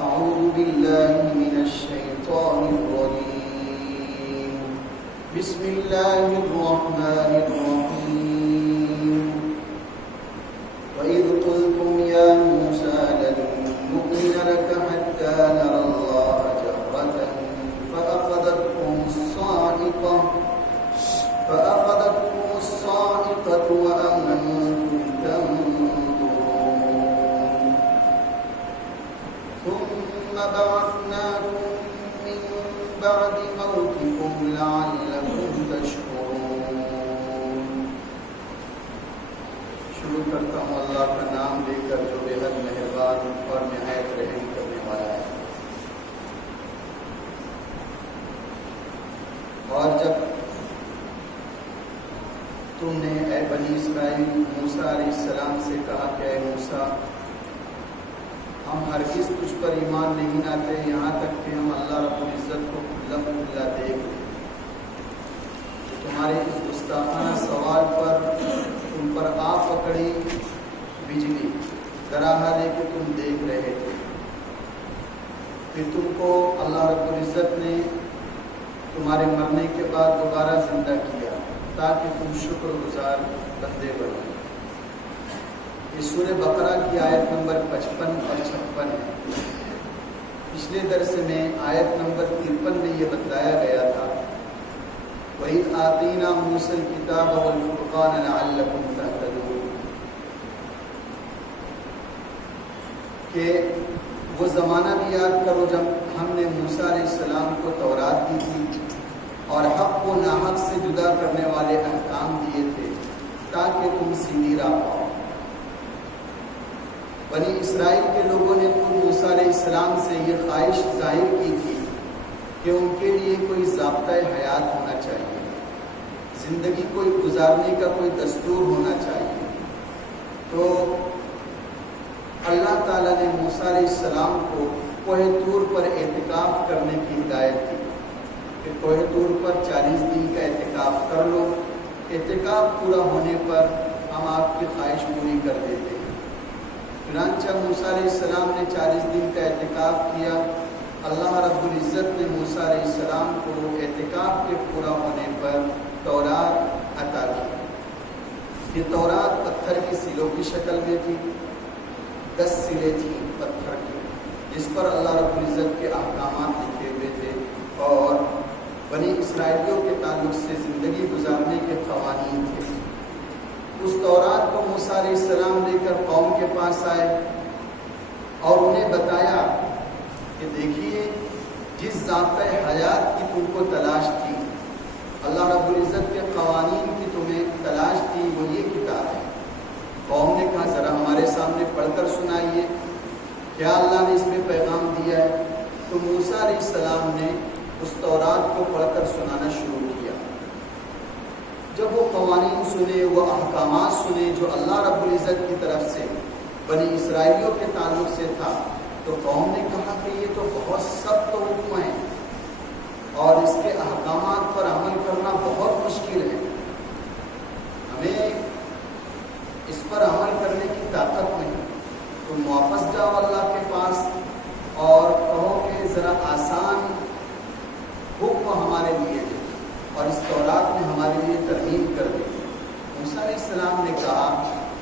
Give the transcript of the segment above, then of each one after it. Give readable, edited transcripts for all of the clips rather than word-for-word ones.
أعوذ بالله من الشيطان الرجيم بسم الله الرحمن الرحيم وإذ قلتم يا موسى لن نؤمن لك حتى نرى الله جهرة فأخذتكم الصاعقة وأنتم تنظرون ثم بعثناكم من بعد موتكم لعلكم تشكرون. شروع کرتا ہوں اللہ کا نام لے کر جو بے حد مہربان اور نہایت رحم کرنے والا ہے. اور جب تم نے اے بنی اسرائیل موسیٰ علیہ السلام سے کہا کہ اے موسیٰ ہم ہرگز تجھ پر ایمان نہیں لاتے یہاں تک کہ ہم اللہ رب العزت کو کھلا کھلا دیکھ لیں. تمہارے اس گستاخانہ سوال پر تم پر آ پکڑی بجلی گراہا لے کے تم دیکھ رہے تھے. پھر تم کو اللہ رب العزت نے تمہارے مرنے کے بعد دوبارہ زندہ کیا تاکہ تم شکر گزار بندے بنو. یہ سورہ بقرہ کی آیت نمبر 55 اور 56 ہے. پچھلے درس میں آیت نمبر 53 میں یہ بتلایا گیا تھا وَإِذْ آتَيْنَا مُوسَى الْكِتَابَ وَالْفُرْقَانَ لَعَلَّكُمْ تَهْتَدُونَ کہ وہ زمانہ بھی یاد کرو جب ہم نے موسیٰ علیہ السلام کو تورات دی تھی اور حق کو ناحق سے جدا کرنے والے احکام دیے تھے تاکہ تم سیدھی راہ پاؤ. بنی اسرائیل کے لوگوں نے خود موسیٰ علیہ السلام سے یہ خواہش ظاہر کی تھی کہ ان کے لیے کوئی ضابطۂ حیات ہونا چاہیے, زندگی کوئی گزارنے کا کوئی دستور ہونا چاہیے. تو اللہ تعالیٰ نے موسیٰ علیہ السلام کو کوہ طور پر اعتکاف کرنے کی ہدایت دی کہ کوہ طور پر 40 دن کا اعتکاف کر لو. اعتکاف پورا ہونے پر ہم آپ کی خواہش پوری کر دیتے ہیں. چنانچہ موسیٰ علیہ السلام نے 40 دن کا اعتکاف کیا. اللہ رب العزت نے موسیٰ علیہ السلام کو اعتکاف کے پورا ہونے پر تورات عطا کی. یہ تورات پتھر کی سلوں کی شکل میں تھی. 10 سلیں تھیں پتھر کی جس پر اللہ رب العزت کے احکامات لکھے ہوئے تھے اور بنی اسرائیلیوں کے تعلق سے زندگی گزارنے کے قوانین تھے. اس تورات کو موسیٰ علیہ السلام لے کر قوم کے پاس آئے اور انہیں بتایا کہ دیکھیے جس ضابطۂ حیات کی تم کو تلاش تھی, اللہ رب العزت کے قوانین کی تمہیں تلاش تھی, وہ یہ کتاب ہے. قوم نے کہا ذرا ہمارے سامنے پڑھ کر سنائیے کیا اللہ نے اس میں پیغام دیا ہے. تو موسیٰ علیہ السلام نے اس تورات کو پڑھ کر سنانا شروع کیا. جب وہ قوانین سنے, وہ احکامات سنے جو اللہ رب العزت کی طرف سے بنی اسرائیلیوں کے تعلق سے تھا, تو قوم نے کہا کہ یہ تو بہت سخت حکم ہے اور اس کے احکامات پر عمل کرنا بہت مشکل ہے. ہمیں اس پر عمل کرنے کی طاقت نہیں. تم واپس جاؤ اللہ کے پاس اور کہو کہ ذرا آسان حکم ہمارے لیے دے اور اس تورات میں ہمارے لیے ترمیم کر دے. موسیٰ علیہ السلام نے کہا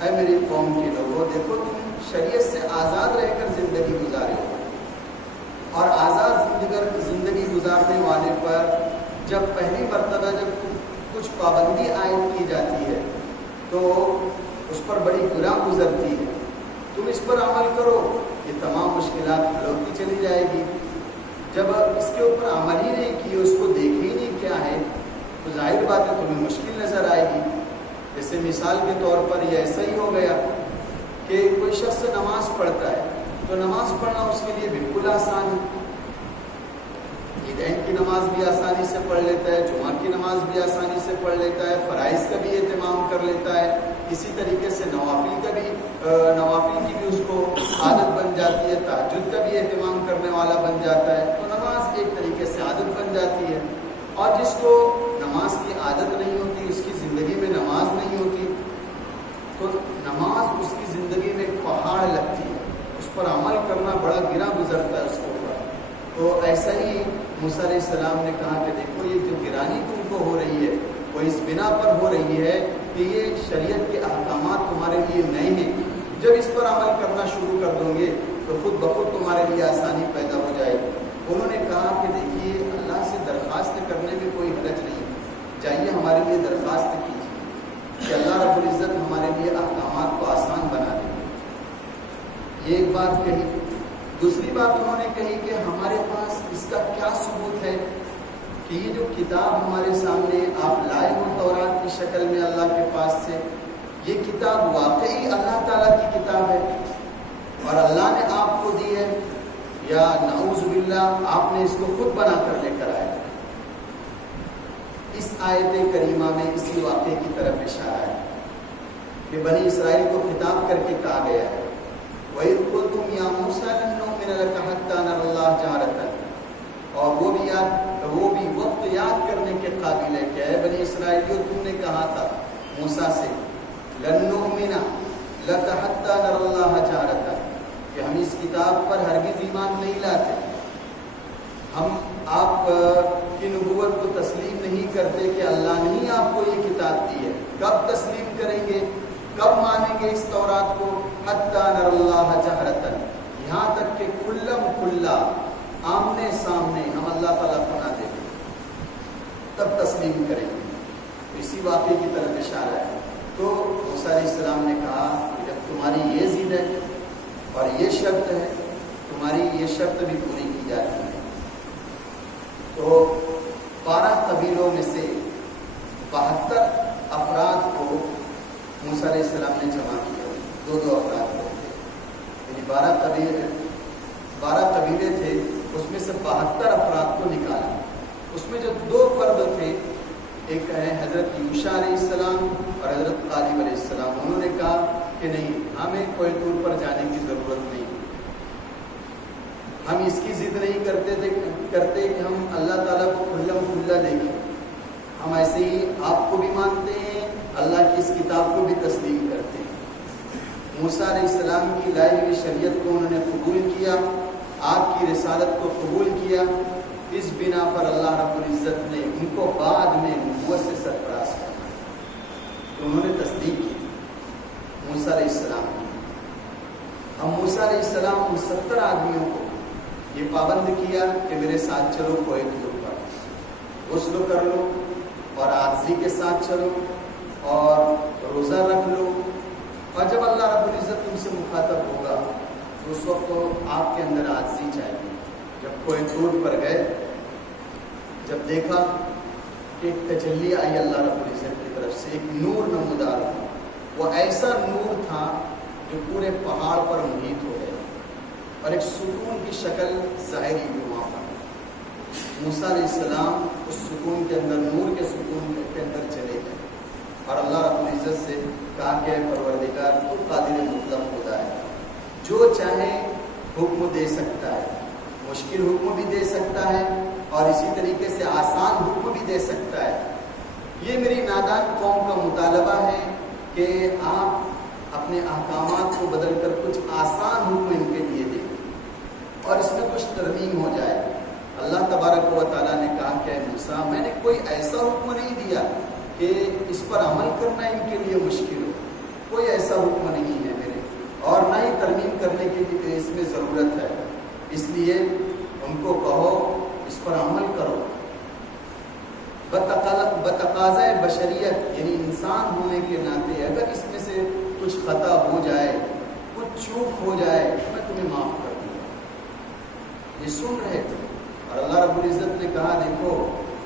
اے میری قوم کے لوگوں, دیکھو تم شریعت سے آزاد رہ کر زندگی گزارے ہو اور آزاد زندگی گزارنے والے پر جب پہلی مرتبہ جب کچھ پابندی عائد کی جاتی ہے تو اس پر بڑی گناہ گزرتی ہے. تم اس پر عمل کرو, یہ تمام مشکلات حل ہوتی چلی جائے گی. جب اس کے اوپر عمل ہی نہیں کی, اس کو دیکھے ہی نہیں کیا ہے, تو ظاہر بات ہے تمہیں مشکل نظر آئے گی. جیسے مثال کے طور پر یہ ایسا ہی ہو گیا کہ کوئی شخص نماز پڑھتا ہے تو نماز پڑھنا اس کے لیے بالکل آسان ہے. عیدین کی نماز بھی آسانی سے پڑھ لیتا ہے, جمعہ کی نماز بھی آسانی سے پڑھ لیتا ہے, فرائض کا بھی اہتمام کر لیتا ہے. اسی طریقے سے نوافل کی بھی اس کو عادت بن جاتی ہے, تہجد کا بھی اہتمام کرنے والا بن جاتا ہے. تو نماز ایک طریقے سے عادت بن جاتی ہے. اور جس کو نماز کی عادت نہیں ہوتی, اس کی زندگی میں نماز نہیں ہوتی, بنا پر ہو رہی ہے کہ یہ شریعت کے احکامات تمہارے لیے نئے ہیں، جب اس پر عمل کرنا شروع کر دو گے تو خود بخود تمہارے لیے آسانی پیدا ہو جائے گی۔ انہوں نے کہا کہ دیکھیے اللہ سے درخواست کرنے میں کوئی حرج نہیں، چاہیے ہمارے لیے درخواست کیجیے کہ اللہ رب العزت ہمارے لیے احکامات کو آسان بنا دے۔ یہ ایک بات کہی۔ دوسری بات انہوں نے کہی کہ ہمارے پاس اس کا کیا ثبوت ہے کہ یہ جو کتاب ہمارے سامنے آپ لائے ہو تورات کی شکل میں اللہ کے پاس سے، یہ کتاب واقعی اللہ تعالیٰ کی کتاب ہے اور اللہ نے آپ کو دی ہے، یا نعوذ باللہ آپ نے اس کو خود بنا کر لے کر آئے؟ اس آیت کریمہ میں اسی واقعے کی طرف اشارہ ہے کہ بنی اسرائیل کو خطاب کر کے کہا گیا ہے وَإِذْ قُلْتُمْ يَا مُوسَىٰ لَن نُّؤْمِنَ لَكَ حَتَّىٰ نَرَى اللَّهَ جَهْرَةً، اور وہ بھی وقت یاد کرنے کے قابل ہے کہ اے بنی اسرائیلیو تم نے کہا تھا موسیٰ سے لَن نُّؤْمِنَ لَكَ حَتَّىٰ نَرَى اللَّهَ جَهْرَةً، کہ ہم اس کتاب پر ہرگز ایمان نہیں لاتے، ہم آپ کی نبوت کو تسلیم نہیں کرتے کہ اللہ نے ہی آپ کو یہ کتاب دی ہے۔ کب تسلیم کریں گے، کب مانیں گے اس تورات کو؟ حتی نر اللہ جہرتن، یہاں تک کہ کلم کھلا آمنے سامنے ہم اللہ تعالیٰ کو نہ دیکھیں تب تسلیم کریں گے۔ اسی واقعے کی طرف اشارہ ہے۔ تو موسیٰ علیہ السلام نے کہا کہ جب تمہاری یہ ضد ہے اور یہ شرط ہے، تمہاری یہ شرط بھی پوری کی جاتی ہے، تو 12 قبیلوں میں سے 72 افراد کو موسیٰ علیہ السلام نے جمع کیا، دو افراد کو، یعنی 12 قبیلے تھے، اس میں سے 72 افراد کو نکالا۔ اس میں جو 2 فرد تھے، ایک ہے حضرت یوشع علیہ السلام اور حضرت کالب علیہ السلام، انہوں نے کہا کہ نہیں، ہمیں کوہ طور پر جانے کی ضرورت نہیں، ہم اس کی ضد نہیں کرتے کہ ہم اللہ تعالیٰ کو کھلا کھلا دیکھیں، ہم ایسے ہی آپ کو بھی مانتے ہیں، اللہ کی اس کتاب کو بھی تسلیم کرتے ہیں۔ موسیٰ علیہ السلام کی لائی ہوئی شریعت کو انہوں نے قبول کیا، آپ کی رسالت کو قبول کیا، اس بنا پر اللہ رب العزت نے ان کو بعد میں نبوت سے سرفراز کیا، تو انہوں نے تصدیق کی موسیٰ علیہ السلام کی۔ ہم موسیٰ علیہ السلام ان 70 آدمیوں کو یہ پابند کیا کہ میرے ساتھ چلو کوہ طور پر، غسل کر لو اور عاجزی کے ساتھ چلو اور روزہ رکھ لو، اور جب اللہ رب العزت تم سے مخاطب ہوگا تو اس وقت تو آپ کے اندر عاجزی چاہیے۔ جب کوہ طور پر گئے، جب دیکھا کہ ایک تجلی آئی اللہ رب العزت کی طرف سے، ایک نور نمودار تھا، وہ ایسا نور تھا جو پورے پہاڑ پر محیط ہو گیا، اور ایک ستون کی شکل ظاہری ہوئی وہاں پر۔ موسیٰ علیہ السلام اس ستون کے اندر، نور کے ستون کے اندر چلے گئے اور اللہ رب العزت سے کہا کہ پروردگار تو قادر مطلق خدا ہے، جو چاہے حکم دے سکتا ہے، مشکل حکم بھی دے سکتا ہے اور اسی طریقے سے آسان حکم بھی دے سکتا ہے۔ یہ میری نادان قوم کا مطالبہ ہے کہ آپ اپنے احکامات کو بدل کر کچھ آسان حکم ان کے لیے دیں اور اس میں کچھ ترمیم ہو جائے۔ اللہ تبارک و تعالیٰ نے کہا کہ اے موسیٰ، میں نے کوئی ایسا حکم نہیں دیا کہ اس پر عمل کرنا ان کے لیے مشکل ہو، کوئی ایسا حکم نہیں ہے میرے، اور نہ ہی ترمیم کرنے کی اس میں ضرورت ہے، اس لیے ان کو کہو اس پر عمل کرو۔ بتقاضۂ بشریت، یعنی انسان ہونے کے ناطے اگر اس میں سے کچھ خطا ہو جائے، کچھ چوک ہو جائے تو میں تمہیں معاف کر دوں گا۔ یہ سن رہے تھے اور اللہ رب العزت نے کہا دیکھو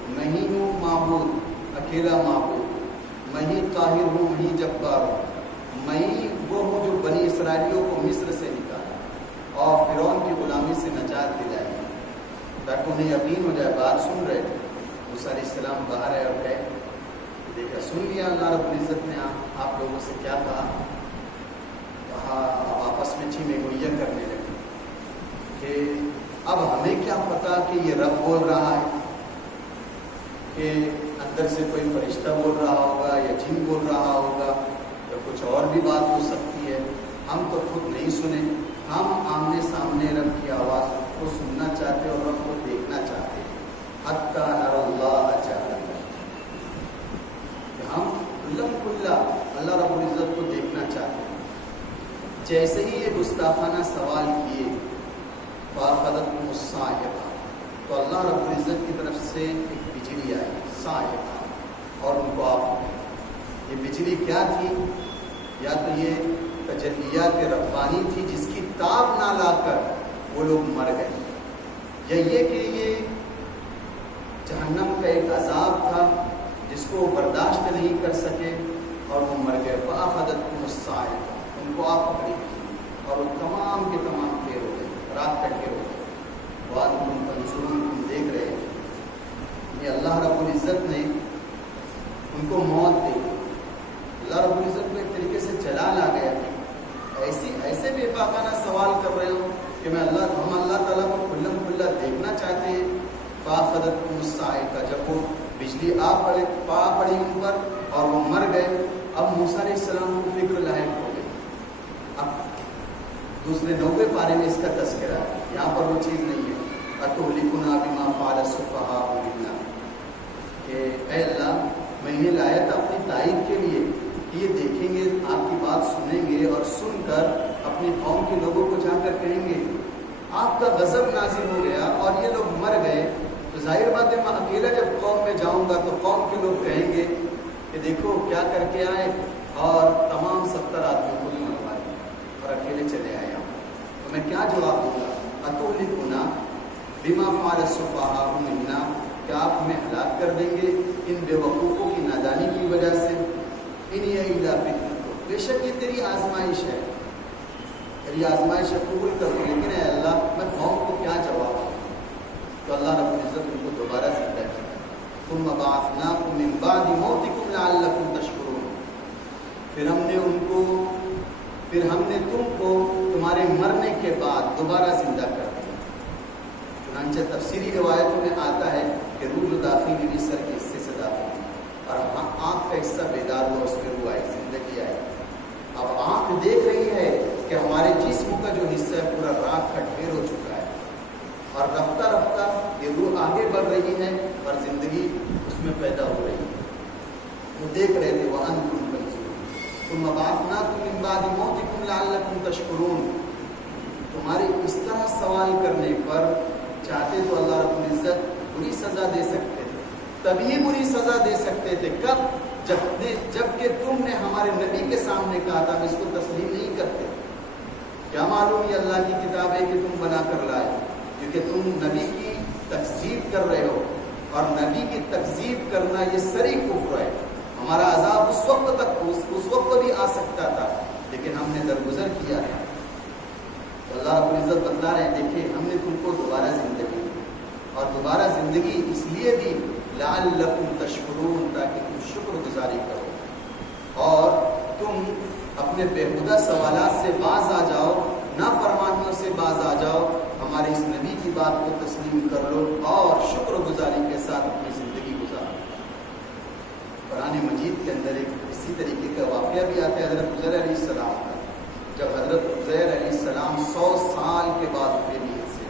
میں ہی ہوں معبود، اکیلا معبود، میں ہی قاہر ہوں، میں ہی جبار ہوں، میں ہی وہ ہوں جو بنی اسرائیلیوں کو مصر سے نکالا اور فرعون کی غلامی سے نجات دلائی، تاکہ انہیں یقین ہو جائے۔ بات سن رہے تھے، موسیٰ علیہ السلام باہر ہے اور گئے، دیکھا سن لیا اللہ رب العزت نے آپ لوگوں سے کیا کہا، اب آپس میں چیمیں گوئیاں کرنے لگے کہ اب ہمیں کیا پتا کہ یہ رب بول رہا ہے، کہ اندر سے کوئی فرشتہ بول رہا ہوگا یا جن بول رہا ہوگا یا کچھ اور بھی بات ہو سکتی ہے، ہم تو خود نہیں سنے، ہم آمنے سامنے رب کی آواز کو سننا چاہتے اور رب کو دیکھنا چاہتے ہیں۔ حتی نر اللہ جہرۃ، کلم کلا اللہ رب العزت کو دیکھنا چاہتے ہیں۔ جیسے ہی یہ گستاخانہ سوال کیے فَأَخَذَتْهُمُ الصَّاعِقَةُ، تو اللہ رب العزت کی طرف سے ایک بجلی آئی صاعقہ، اور ان کو آپ یہ بجلی کیا تھی؟ یا تو یہ تجلیات ربانی تھی جس کی تاب نہ لا کر وہ لوگ مر گئے، یا یہ کہ یہ جہنم کا ایک عذاب تھا جس کو وہ برداشت نہیں کر سکے اور وہ مر گئے۔ فَأَخَذَتْهُمُ الصَّاعِقَةُ، ان کو آپ پکڑی اور وہ تمام کے تمام پھیر ہو گئے، رات کٹے ہو گئے۔ وَأَنْتُمْ تَنظُرُونَ، تم دیکھ رہے ہیں۔ یہ اللہ رب العزت نے ان کو موت دے دی۔ اللہ رب العزت کو ایک طریقے سے جلال آ گیا کہ ایسے بے باکانہ سوال کر رہے ہو کہ ہم اللہ تعالیٰ کو کھلم کھلا دیکھنا چاہتے ہیں۔ فَأَخَذَتْهُمُ الصَّاعِقَةُ، جب وہ بجلی پڑی ان پر اور وہ مر گئے، اب موسیٰ علیہ السلام کو فکر لاحق ہو گئی۔ اب دوسرے 90 پارے میں اس کا تذکرہ ہے، یہاں پر وہ چیز نہیں ہے۔ أَتُهْلِكُنَا بِمَا فَعَلَ السُّفَهَاءُ مِنَّا، کہ اے اللہ میں انہیں لایا تھا اپنی تائید کے لیے کہ یہ دیکھیں گے، آپ کی بات سنیں گے اور سن کر اپنی قوم کے لوگوں کو جا کر کہیں گے آپ کا غضب نازل ہو گیا اور یہ لوگ مر گئے، تو ظاہر بات ہے میں اکیلا جب قوم میں جاؤں گا تو قوم کے لوگ کہیں گے کہ دیکھو کیا کر کے آئے، اور تمام 70 آدمیوں کو بھی مروا دیا اور اکیلے چلے آئے ہم، تو میں کیا جواب دوں گا؟ أَتُهْلِكُنَا بِمَا فَعَلَ السُّفَهَاءُ مِنَّا، کہ آپ ہمیں ہلاک کر دیں گے ان بے وقوفوں کی نادانی کی وجہ سے۔ إِنْ هِيَ إِلَّا فِتْنَتُكَ، بے شک یہ تیری آزمائش ہے، تیری آزمائش قبول کر لو، لیکن اے اللہ میں قوم کو کیا جواب دوں؟ تو اللہ رب العزت ان کو دوبارہ زندہ کیا۔ ثُمَّ بَعَثْنَاكُم مِّن بَعْدِ مَوْتِكُمْ لَعَلَّكُمْ تَشْكُرُونَ، پھر ہم نے تم کو تمہارے مرنے کے بعد دوبارہ زندہ کر دیا۔ چنانچہ تفسیری روایتوں میں آتا ہے کہ روح داخل ہوئی سر کے حصے سے داخل ہوئی اور آنکھ کا حصہ بیدار ہوا، اس میں روح آئی، زندگی آئی۔ اب آنکھ دیکھ رہی ہے کہ ہمارے جسم کا جو حصہ ہے پورا راکھ کا ڈھیر ہو چکا ہے، اور رفتہ رفتہ یہ روح آگے بڑھ رہی ہے اور زندگی اس میں پیدا ہو رہی ہے۔ وہ دیکھ رہے تھے وَأَنْتُمْ تَنظُرُونَ ثُمَّ بَعَثْنَاكُم مِّن بَعْدِ مَوْتِكُمْ لَعَلَّكُمْ تَشْكُرُونَ، تمہارے اس طرح سوال کرنے پر چاہتے تو اللہ رب العزت بری سزا دے سکتے تھے، تبھی بری سزا دے سکتے تھے کب؟ جب کہ تم نے ہمارے نبی کے سامنے کہا تھا ہم اس کو تسلیم نہیں کرتے۔ کیا معلوم یہ اللہ کی کتاب ہے کہ تم بنا کر لائے، کیونکہ تم نبی کی تکذیب کر رہے ہو، اور نبی کی تکذیب کرنا یہ سری کفر ہے۔ ہمارا عذاب اس وقت بھی آ سکتا تھا لیکن ہم نے درگزر کیا ہے۔ تو اللہ رب العزت بتلا رہے ہیں دیکھیں ہم نے تم کو دوبارہ زندگی دی، اور دوبارہ زندگی اس لیے دی لعلکم تشکرون، تاکہ تم شکر گزاری کرو اور تم اپنے بےہودہ سوالات سے باز آ جاؤ، نافرمانیوں سے باز آ جاؤ، ہمارے اس نبی کی بات کو تسلیم کر لو اور شکر گزاری کے ساتھ اپنی زندگی گزارو۔ قرآن مجید کے اندر ایک اسی طریقے کا واقعہ بھی آتا ہے حضرت عزیر علیہ السلام کا، جب حضرت عزیر علیہ السلام 100 سال کے بعد اٹھے نیند سے،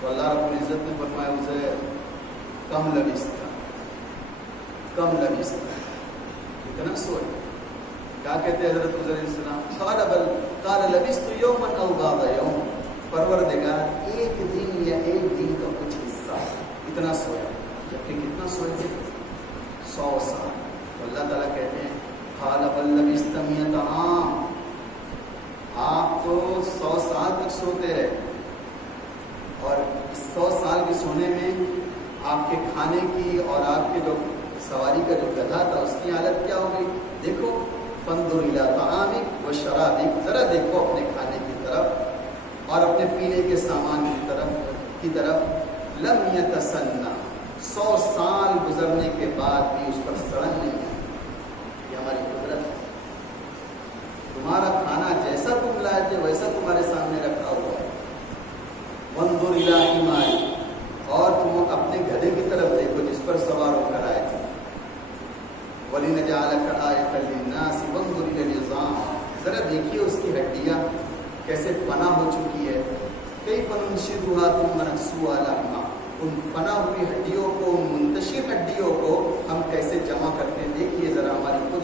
تو اللہ رب العزت نے فرمایا عزیر کم لبثت، اتنا سوئے؟ کیا کہتے ہیں حضرت عزیر علیہ السلام؟ قال لبثت یوما او بعض یوم، پروردگار ایک دن یا ایک دن کا کچھ حصہ اتنا سویا، جبکہ کتنا سوئے تھے؟ 100 سال۔ تو اللہ تعالیٰ کہتے ہیں قال بل لبثت 100 عام، آپ تو 100 سال تک سوتے رہے، اور اس 100 سال کے سونے میں آپ کے کھانے کی اور آپ کے جو سواری کا جو گدھا تھا اس کی حالت کیا ہو گئی؟ دیکھو فانظر الی طعامک و شرابک، ذرا دیکھو اپنے کھانے کی طرف اور اپنے پینے کے سامان کی طرف لم یتسنہ، 100 سال گزرنے کے بعد بھی اس پر سڑن نہیں ہے۔ یہ ہماری قدرت ہے، تمہارا کھانا جیسا تم لائے تھے ویسا تمہارے سامنے رکھا ہوا ہے۔ وانظر الی حمارک، اور تم اپنے گدھے کی طرف دیکھو جس پر سوار ہو کر آئے تھے۔ وَلِنَجْعَلَكَ آیَةً لِلنَّاسِ وَانظُرْ إِلَى الْعِظَامِ، ذرا دیکھیے اس کی ہڈیاں کیسے فنا ہو چکی ہے۔ كَيْفَ نُنشِرُهَا ثُمَّ نَكْسُوهَا لَحْمًا، ان فنا ہوئی ہڈیوں کو، ان منتشر ہڈیوں کو ہم کیسے جمع کرتے ہیں، دیکھیے ذرا ہماری خود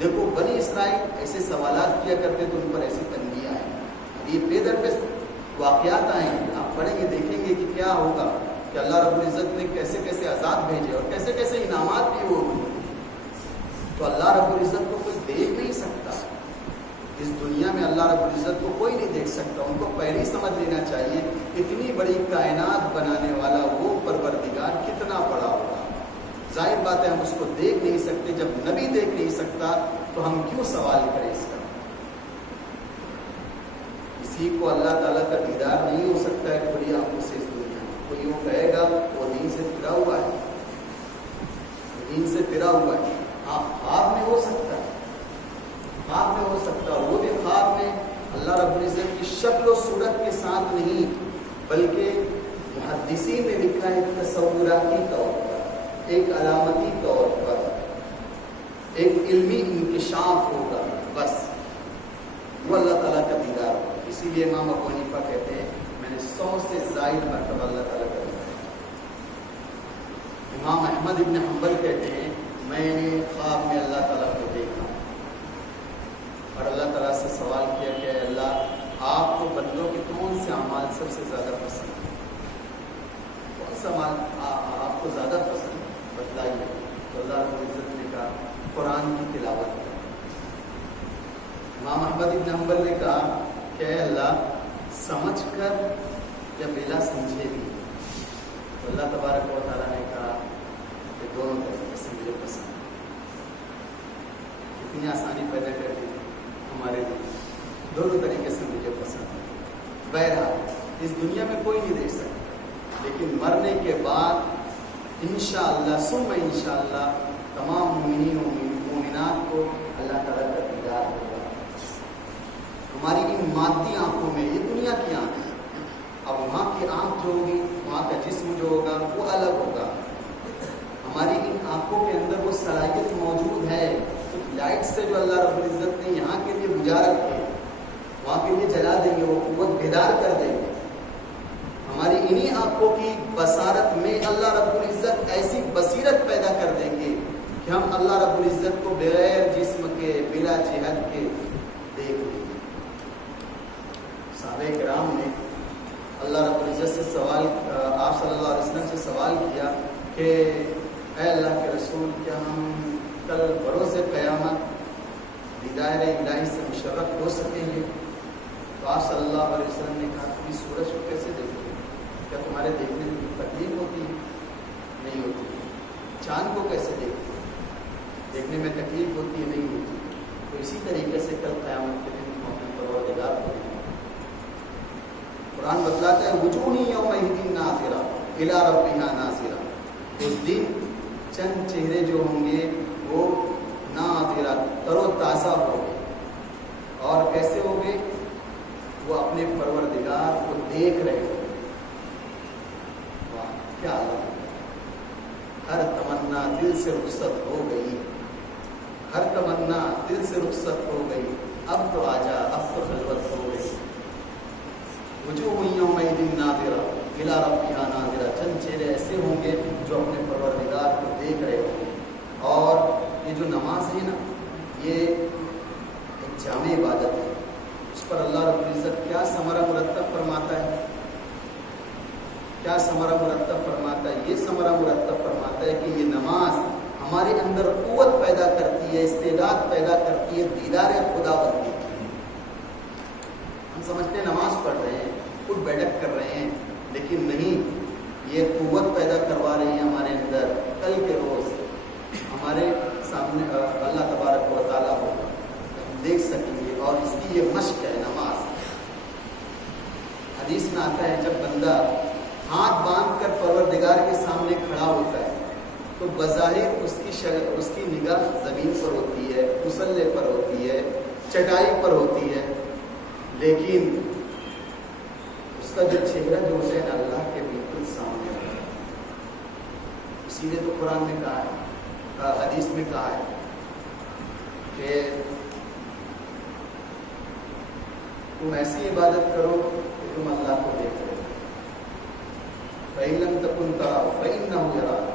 دیکھو بنی اسرائیل ایسے سوالات کیا کرتے تو ان پر ایسی تنگیاں آئیں. یہ پے در پہ واقعات آئیں گے, آپ پڑھیں گے دیکھیں گے کہ کیا ہوگا, کہ اللہ رب العزت نے کیسے کیسے عذاب بھیجے اور کیسے کیسے انعامات بھی ہوئے. تو اللہ رب العزت کو کوئی دیکھ نہیں سکتا اس دنیا میں, اللہ رب العزت کو کوئی نہیں دیکھ سکتا. ان کو پہلے ہی سمجھ لینا چاہیے اتنی بڑی کائنات بنانے والا وہ پروردگار کتنا بڑا ہوگا. ظاہر بات ہے ہم اس کو دیکھ نہیں سکتے, جب نبی دیکھ نہیں سکتا تو ہم کیوں سوال کریں اس کا. کسی کو اللہ تعالیٰ کا دیدار نہیں ہو سکتا ہے کھلی آنکھوں سے اس دنیا میں. کوئی وہ کہے گا وہ دین سے پھرا ہوا ہے, دین سے پھرا ہوا ہے. ہاں خواب میں ہو سکتا ہے, خواب میں ہو سکتا ہے, وہ بھی خواب میں اللہ رب العزت کی شکل و صورت کے ساتھ نہیں, بلکہ محدثین نے لکھا ہے تصوراتی طور پر, ایک علامتی طور پر, ایک علمی انکشاف ہوگا, بس وہ اللہ تعالیٰ کا دیدار ہوگا. اسی لیے امام ابو حنیفہ کہتے ہیں میں نے 100 سے زائد مرتبہ اللہ تعالیٰ کا دیدار. امام احمد ابن حنبل کہتے ہیں میں نے خواب میں اللہ تعالیٰ کو دیکھا اور اللہ تعالیٰ سے سوال کیا کہ اللہ آپ کو بندوں کے کون سے اعمال سب سے زیادہ پسند ہے, کون سا اعمال آپ کو زیادہ پسند ہے بتلائیے. تو اللہ رب العزت نے کہا قرآن کی تلاوت. امام احمد ابن حنبل نے کہا کہ اے اللہ سمجھ کر یا بلا سمجھے بھی. تو اللہ تبارک و تعالیٰ نے کہا کہ دونوں طریقے سے مجھے پسند ہے. اتنی آسانی پیدا کر دی ہمارے لیے, دونوں طریقے سے مجھے پسند ہے. بہرحال اس دنیا میں کوئی نہیں دیکھ سکتا, لیکن مرنے کے بعد انشاءاللہ ثم انشاءاللہ تمام مومنین و مومنات کو اللہ تعالیٰ کا دیدار ہوگا. ہماری ان مادی آنکھوں میں, یہ دنیا کی آنکھ ہے, اب وہاں کی آنکھ جو ہوگی, وہاں کا جسم جو ہوگا وہ الگ ہوگا. ہماری ان آنکھوں کے اندر وہ صلاحیت موجود ہے, کچھ لائٹ سے جو اللہ رب العزت نے یہاں کے لیے بجھا رکھے وہاں کے لیے جلا دیں گے, وہ قوت بیدار کر دیں گے. ہماری انہی آنکھوں کی بصارت میں اللہ رب العزت ایسی بصیرت پیدا کر دیں گے کہ ہم اللہ رب العزت کو بغیر جسم کے بلا جہت کے دیکھ لیں گے. صحابہ کرام نے اللہ رب العزت سے سوال, آپ صلی اللہ علیہ وسلم سے سوال کیا کہ اے اللہ کے رسول کیا ہم کل بروز قیامت دیدار الہی سے مشرف ہو سکیں گے؟ تو آپ صلی اللہ علیہ وسلم نے کہا تم سورج کو کیسے دیکھو گے, کیا تمہارے دیکھنے میں تکلیف ہوتی ہے؟ نہیں ہوتی. چاند کو کیسے دیکھتے ہیں, دیکھنے میں تکلیف ہوتی ہے؟ نہیں ہوتی. تو اسی طریقے سے کل قیامت کے دن ہم اپنے پروردگار کو دیکھیں. قرآن بتلاتا ہے وجوہ یومئذ ناظرہ الی ربہا ناظرہ. اس دن چند چہرے جو ہوں گے وہ ناظرہ تر و تازہ ہو گئے, اور کیسے ہو گئے؟ وہ اپنے پروردگار کو دیکھ رہے ہو. واہ کیا عالم. ہر تمنا دل سے رخصت ہو گئی, ہر تمنا دل سے رخصت ہو گئی, اب تو آجا, اب تو خلوت ہو گئی. وجوہ یومئذ ناظرہ الی ربہا ناظرہ. چند چہرے ایسے ہوں گے جو اپنے پروردگار کو دیکھ رہے ہوں گے. اور یہ جو نماز ہے نا, یہ ایک جامع عبادت ہے. اس پر اللہ رب العزت کیا ثمرہ مرتب فرماتا ہے, کیا ثمرہ مرتب فرماتا ہے؟ یہ ثمرہ مرتب فرماتا ہے کہ یہ نماز ہمارے اندر قوت پیدا کرتی ہے, استعداد پیدا کرتی ہے دیدار خدا بندی کی. ہم سمجھتے ہیں نماز پڑھ رہے ہیں, اٹھ بیٹھک کر رہے ہیں, لیکن نہیں, یہ قوت پیدا کروا رہی ہے ہمارے اندر. کل کے روز ہمارے سامنے اللہ تبارک و تعالیٰ کو دیکھ سکیں گے, اور اس کی یہ مشق ہے نماز. حدیث میں آتا ہے جب بندہ ہاتھ باندھ کر پروردگار کے سامنے کھڑا ہوتا ہے تو بظاہر اس کی نگاہ زمین پر ہوتی ہے, مصلے پر ہوتی ہے, چٹائی پر ہوتی ہے, لیکن اس کا جو چہرہ جو ہے اللہ کے بالکل سامنے ہوتا ہے. اسی لیے تو قرآن میں کہا ہے, حدیث میں کہا ہے کہ تم ایسی عبادت کرو کہ تم اللہ کو دیکھ رہے ہو. فَإِن لَمْ تَكُنْ تَرَاهُ فَإِنَّهُ يَرَاكَ.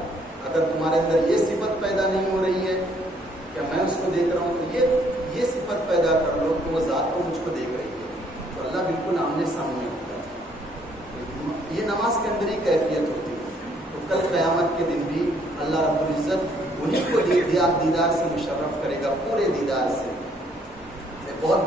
اگر تمہارے اندر یہ صفت پیدا نہیں ہو رہی ہے کہ میں اس کو دیکھ رہا ہوں, تو یہ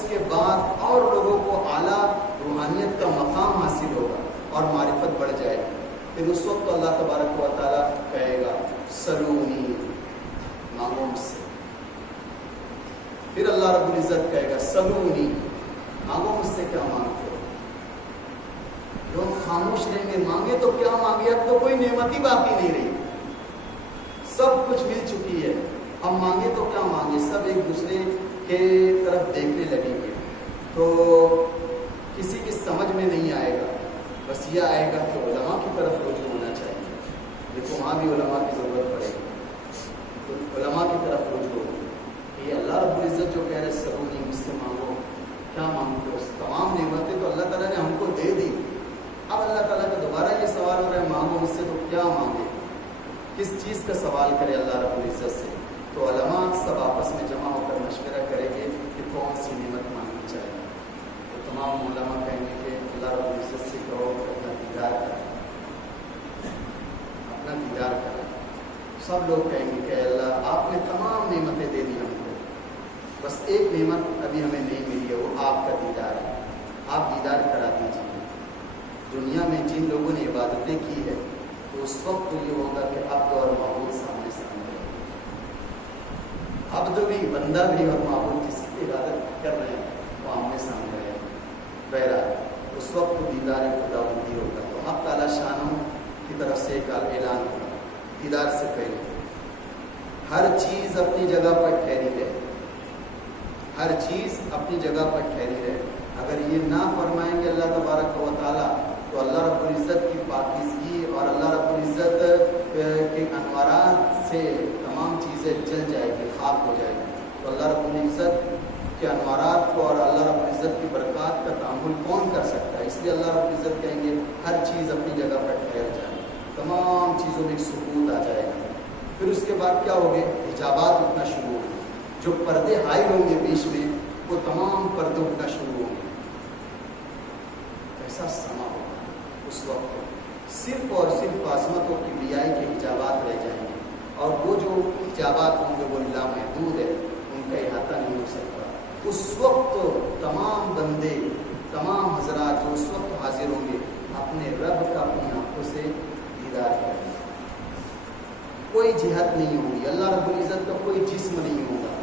اس کے بعد اور لوگوں کو اعلیٰ روحانیت کا مقام حاصل ہوگا اور معرفت بڑھ جائے گی. پھر اس وقت اللہ تبارک و تعالیٰ کہے گا سلونی، مانگو مجھ سے. پھر اللہ رب العزت کہے گا سلونی، مانگو مجھ سے کیا مانگتے ہو. لوگ خاموش رہیں گے، مانگے تو کیا مانگے، اب تو کوئی نعمت ہی باقی نہیں رہی، سب کچھ مل چکی ہے، اب مانگے تو کیا مانگے. سب ایک دوسرے کے طرف دیکھنے لگیں گے تو کسی کی سمجھ میں نہیں آئے گا. بس یہ آئے گا کہ علماء کی طرف رجوع ہونا چاہیے. دیکھو وہاں بھی علماء کی ضرورت پڑے گی، تو علماء کی طرف رجوع ہو. یہ اللہ رب العزت جو کہہ رہے سلونی، مجھ سے مانگو، کیا مانگتے ہو. تمام نعمتیں تو اللہ تعالیٰ نے ہم کو دے دی. اب اللہ تعالیٰ کا دوبارہ یہ سوال ہو رہا ہے مانگو مجھ سے، تو کیا مانگے، کس چیز کا سوال کرے اللہ رب العزت سے. تو علماء سب آپس میں جمع ہو کر مشورہ کریں گے کہ کون سی نعمت مانگنی چاہیے. تو تمام علماء کہیں گے کہ اللہ رب العزت سے کہو کہ اپنا دیدار کریں، اپنا دیدار کریں. سب لوگ کہیں گے کہ اللہ آپ نے تمام نعمتیں دے دی ہم کو، بس ایک نعمت ابھی ہمیں نہیں ملی ہے، وہ آپ کا دیدار ہے. آپ دیدار کرا دیجیے. دنیا میں جن لوگوں نے عبادتیں کی ہے تو اس وقت تو یہ ہوگا کہ عبد اور معبود سامنے سامنے رہے. عبد بھی، بندہ بھی اور معبود جس کی عبادت کر رہے ہیں وہ آمنے سامنے رہے. بہرحال اس وقت تو دیدار خداوندی ہوگا. تو اب تعالیٰ شانوں کی طرف سے ایک اعلان ہوگا دیدار سے پہلے ہر چیز اپنی جگہ پر ٹھہری رہے، ہر چیز اپنی جگہ پر ٹھہری رہے. اگر یہ نہ فرمائیں گے اللہ تبارک و تعالیٰ تو اللہ رب العزت کی پاکیزگی اور اللہ رب العزت کے انوارات سے تمام چیزیں جل جائے گی، خاک ہو جائے گی. تو اللہ رب العزت کے انوارات کو اور اللہ رب العزت کی برکات کا تعامل کون کر سکتا ہے. اس لیے اللہ رب العزت کہیں گے ہر چیز اپنی جگہ پر ٹھہر جائے، تمام چیزوں میں ایک سکوت آ جائے گا. پھر اس کے بعد کیا ہوگے، حجابات اٹھنا شروع ہوں گے. جو پردے حائل ہوں گے بیچ میں وہ تمام پردے اٹھنا شروع ہوں گے. کیسا سما ہوگا اس وقت. صرف اور صرف عظمت و کبریائی کے حجابات رہ جائیں گے، اور وہ جو حجابات ہوں گے وہ لامحدود ہے، ان کا احاطہ نہیں ہو سکتا. اس وقت تمام بندے، تمام حضرات جو اس وقت حاضر ہوں گے اپنے رب کا اپنی آنکھوں سے دیدار کریں گے. کوئی جہت نہیں ہوگی، اللہ رب العزت کا کوئی جسم نہیں ہوگا،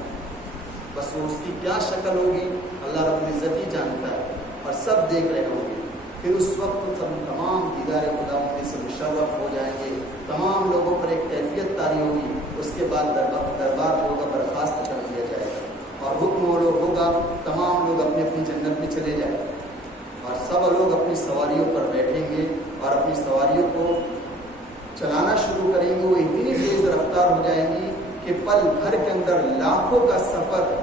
بس وہ اس کی کیا شکل ہوگی اللہ رب العزت ہی جانتا ہے، اور سب دیکھ رہے ہوں گے. پھر اس وقت تمام دیدار خداوندی سے مشرف ہو جائیں گے. تمام لوگوں پر ایک کیفیت طاری ہوگی. اس کے بعد دربار ہوگا برخاست کر دیا جائے گا اور حکم ہوگا تمام لوگ اپنی اپنی جنت میں چلے جائیں، اور سب لوگ اپنی سواریوں پر بیٹھیں گے اور اپنی سواریوں کو چلانا شروع کریں گے. وہ اتنی تیز رفتار ہو جائیں گی کہ پل بھر کے اندر لاکھوں کا سفر،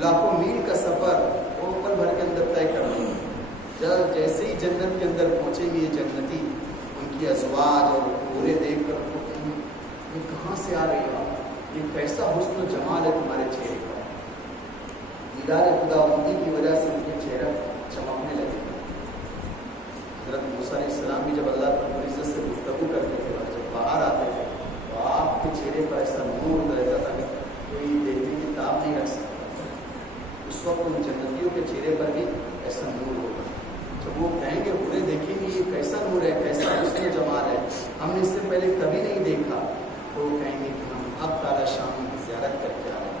لاکھوں میل کا سفر وہ پل بھر کے اندر طے کر لیں گے. جب جیسے ہی جنت کے اندر پہنچیں گے یہ جنتی، ان کی ازواج اور پورے دیکھ کر وہ کہیں یہ کہاں سے آ رہی ہے، یہ کیسا حسن و جمال ہے تمہارے چہرے کا. دیدار خداوندی کی وجہ سے ان کے چہرہ چمکنے لگے. حضرت موسیٰ علیہ السلام بھی جب اللہ رب العزت سے گفتگو کرتے تھے اور جب باہر آتے تھے تو آپ کے چہرے پر ایسا نور رہتا تھا کہ کوئی دیکھنے کی تاب نہیں رکھ سکتا. اس وقت ان جنتیوں کے چہرے پر بھی ایسا نور ہوگا. جب وہ کہیں گے انہیں دیکھیں گے یہ کیسا نور ہے، کیسا حسن جمال ہے، ہم نے اس سے پہلے کبھی نہیں دیکھا. تو وہ کہیں گے کہ ہم اب تعالیٰ شام کی زیارت کر کے آ رہے ہیں.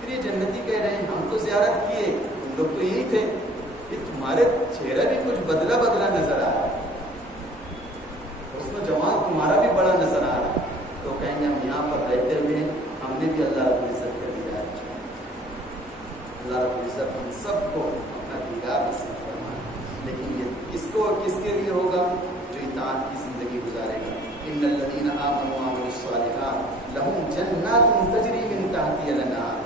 پھر یہ جنتی کہہ رہے ہیں ہم تو زیارت کیے، تم لوگ تو یہی تھے، یہ تمہارے چہرہ بھی کچھ بدلا بدلا نظر آ رہا ہے، حسن جمال تمہارا بھی بڑا نظر آ رہا ہے. تو کہیں گے ہم یہاں پر رہتے ہوئے ہم نے بھی اللہ رب العزت کا دیدار کیا. اللہ رب العزت ہم سب کو اپنا دیدار نصیب فرمائے. لیکن یہ کس کے لیے ہوگا؟ جو اطاعت کی زندگی گزارے گا. ان الذین آمنوا وعملوا الصالحات لہم جنات تجری من تحتها الانہار.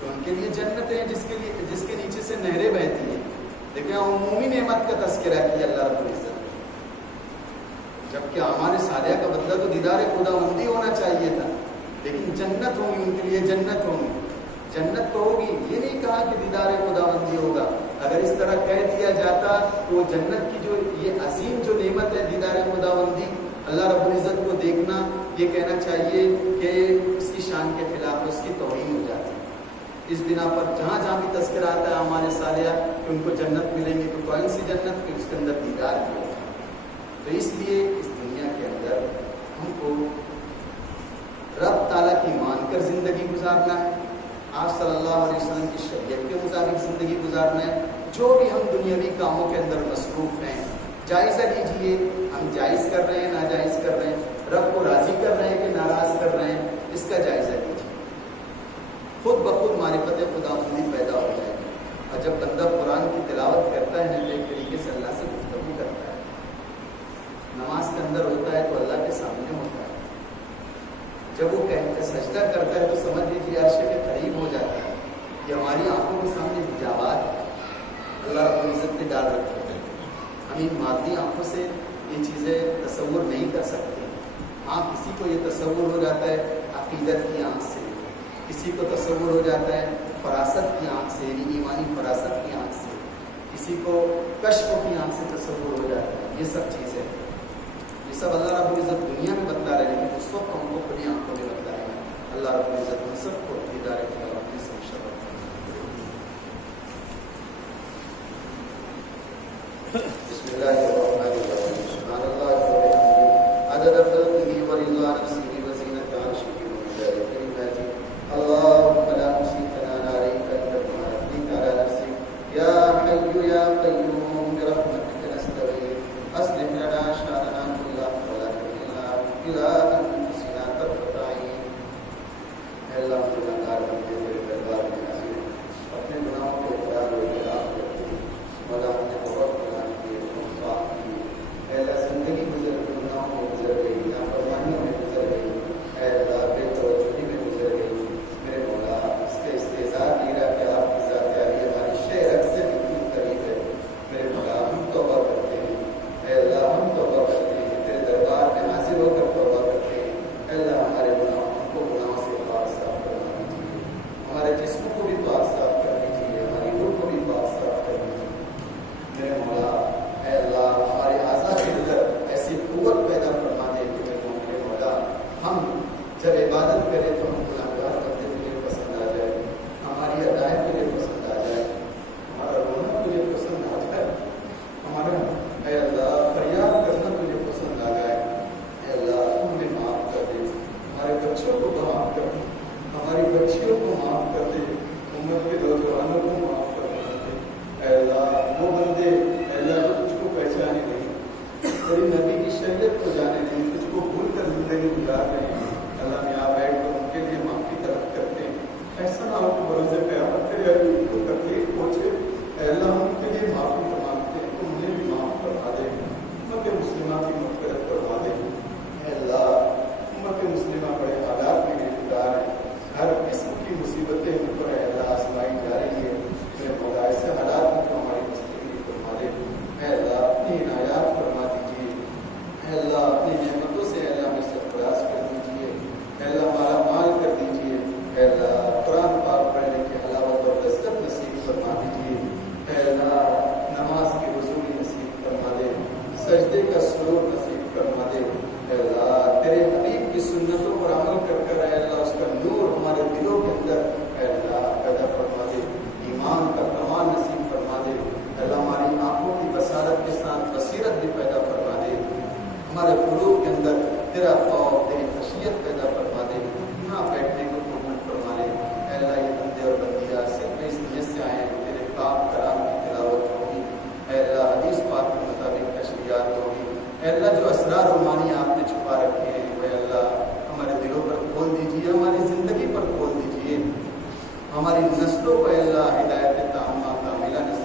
تو ان کے لیے جنتیں ہیں جس کے نیچے سے نہریں بہتی ہیں. لیکن عمومی نعمت کا تذکرہ کیا اللہ رب العزت نے، جبکہ اعمال صالحہ کا بدلہ تو دیدار خداوندی ہونا چاہیے تھا. لیکن جنت ہوگی ان کے لیے، جنت ہوگی، جنت تو ہوگی. یہ نہیں کہا کہ دیدار خداوندی ہوگا. اگر اس طرح کہہ دیا جاتا تو جنت کی جو یہ عظیم جو نعمت ہے دیدار خداوندی، اللہ رب العزت کو دیکھنا، یہ کہنا چاہیے کہ اس کی شان کے خلاف اس کی توہین ہو جاتی. اس بنا پر جہاں جہاں بھی تذکرہ آتا ہے ہمارے صالحہ کہ ان کو جنت ملیں گی، تو کون سی جنت کہ اس کے اندر دیدار بھی ہوگا۔ تو اس لیے اس دنیا کے اندر ہم کو رب تعالیٰ کی مان کر زندگی گزارنا ہے، آپ صلی اللہ علیہ وسلم کی شریعت کے مطابق زندگی گزارنا ہے۔ جو بھی ہم دنیاوی کاموں کے اندر مصروف ہیں، جائزہ لیجیے، ہم جائز کر رہے ہیں ناجائز کر رہے ہیں، رب کو راضی کر رہے ہیں کہ ناراض کر رہے ہیں، اس کا جائزہ لیجیے۔ خود بخود معرفت خداوندی پیدا ہو جائے گی، اور جب بندہ قرآن کی تلاوت کرتا ہے تو ایک طریقے سے اللہ سے گفتگو کرتا ہے۔ نماز کے اندر ہوتا ہے تو اللہ کے سامنے ہوتا ہے، جب وہ سجدہ کرتا ہے تو سمجھ لیجیے عرش کے قریب ہو جاتا ہے۔ یہ ہماری آنکھوں کے سامنے حجابات ہے، اللہ رب العزت نے ڈال رکھے ہیں۔ ہم ان مادی آنکھوں سے یہ چیزیں تصور نہیں کر سکتے۔ ہاں کسی کو یہ تصور ہو جاتا ہے عقیدت کی آنکھ سے، کسی کو تصور ہو جاتا ہے فراست کی آنکھ سے، یعنی ایمانی فراست کی آنکھ سے، کسی کو کشف کی آنکھ سے تصور ہو جاتا ہے۔ یہ سب چیزیں یہ سب اللہ رب العزت دنیا میں بتلا رہے ہیں، اس وقت ہم کو اپنی آنکھوں میں بتلائیں گے۔ اللہ رب العزت ہم سب کو دیدار خداوندی سے مشرف۔ بسم اللہ الرحمن الرحیم، سبحان اللہ وبحمدہ عدد خلقہ ورضا نفسہ وزینۃ عرشہ ومداد کلماتہ، اللهم لا نحصی ثناء علیک انت کما اثنیت علی نفسک، یا حی یا قیوم برحمتک نستغیث، اصلح لنا شأننا کلہ ولا تکلنا الی انفسنا طرفۃ عین۔ اے اللہ ہم گناہگار بندے تیرے دربار میں حاضر ہیں، اپنے گناہوں کے اقرار و اعتراف کرتے ہیں، مولا ہم نے بہت گناہ کیے، بہت پاپ کیے۔ اے اللہ زندگی گزر گئی، گناہوں میں گزر گئی، نافرمانیوں میں گزر گئی، اے اللہ بے توجہی میں گزر گئی۔ میرے مولا اس کا استحضاء نہیں رہا کہ آپ کی ذات عالی ہماری شے رگ سے بالکل قریب ہے۔ میرے مولا ہم توبہ کرتے ہیں، اے اللہ ہم توبہ کرتے ہیں، تیرے دربار میں حاضر ہو کر توبہ کرتے ہیں۔ اے اللہ ہمارے گناہوں کو گناہوں سے پاک صاف کروا دیجیے، ہمارے جسم کو بھی پاک صاف کر دیجیے، ہماری روح کو بھی پاک صاف کر دیجیے۔ میرے مولا اے اللہ ہمارے اعضاء کے اندر ایسی قوت پیدا فرما دے کہ میرے مولا ہم جب عبادت کریں تو ہم گناہگار بندے تجھے پسند آ جائے، ہماری ادائیں تجھے پسند آ جائے، ہمارا رونا تجھے پسند آ جائے، ہمارا اے اللہ فریاد کرنا تجھے پسند آ جائے۔ اے اللہ ہمیں معاف کر دے، ہمارے بچوں کو معاف کر دے، ہماری بچیوں کو معاف کر دے، امت کے نوجوانوں کو معاف کر دے۔ اے اللہ وہ بندے اے اللہ جو تجھ کو پہچانے نہیں، تیری نبی کی شریعت کو جانے نہیں، تجھ کو بھول کر زندگی گزار رہے ہیں، اللہ میں یہاں بیٹھ کر ان کے لیے معافی طلب کرتے ہیں۔ ایسا نہ ہو کہ بروز قیامت تیرے حبیب کو تکلیف پہنچے، اے اللہ ہم ان کے لیے معافی مانگتے ہیں، تو انہیں بھی معاف فرما دے، امت مسلمہ کی مغفرت فرما دے۔ اے اللہ امت مسلمہ بڑے حالات میں گرفتار ہے، ہر قسم کی مصیبتیں ان پر اے اللہ آزمائی جا رہی ہے۔ میرے مولا ایسے حالات میں تو ہماری مستقبل فرما دے۔ اے اللہ اپنی عنایات فرما دیجیے، اے اللہ اپنی نعمتوں سے اے اللہ ہمیں سرفراز کر دیجیے، اے اللہ ہمارا مال کر دیجیے، اے اللہ قرآن پاک پڑھنے کی حلاوت اور لذت نصیب فرما دیجیے، اے اللہ نماز کی حضوری نصیب فرما دے، سجدے کا سرور نصیب فرما دے۔ اے اللہ تیرے حبیب کی سنتوں پر عمل کر کر اے اللہ اس کا نور ہمارے دلوں کے اندر اے اللہ پیدا فرما دے، ایمان کا کمال نصیب فرما دے۔ اے اللہ ہماری آنکھوں کی بصارت کے ساتھ بصیرت بھی پیدا فرما دے، ہمارے قلوب کے اندر تیرا خوف تیری خشیت پیدا فرما دے، یہاں بیٹھنے کو قبول فرما لے۔ اے اللہ یہ بندے اور بندیاں صرف اس نیت سے آئے ہیں تیرے پاک کلام کی تلاوت ہوگی، اے اللہ حدیث پاک کے مطابق تشریحات ہوگی، اے اللہ جو اسرار و معانی آپ نے چھپا رکھے ہیں وہ اے اللہ ہمارے دلوں پر کھول دیجیے، ہماری زندگی پر کھول دیجیے، ہماری نسلوں کو اے اللہ ہدایت تامہ کاملہ نصیب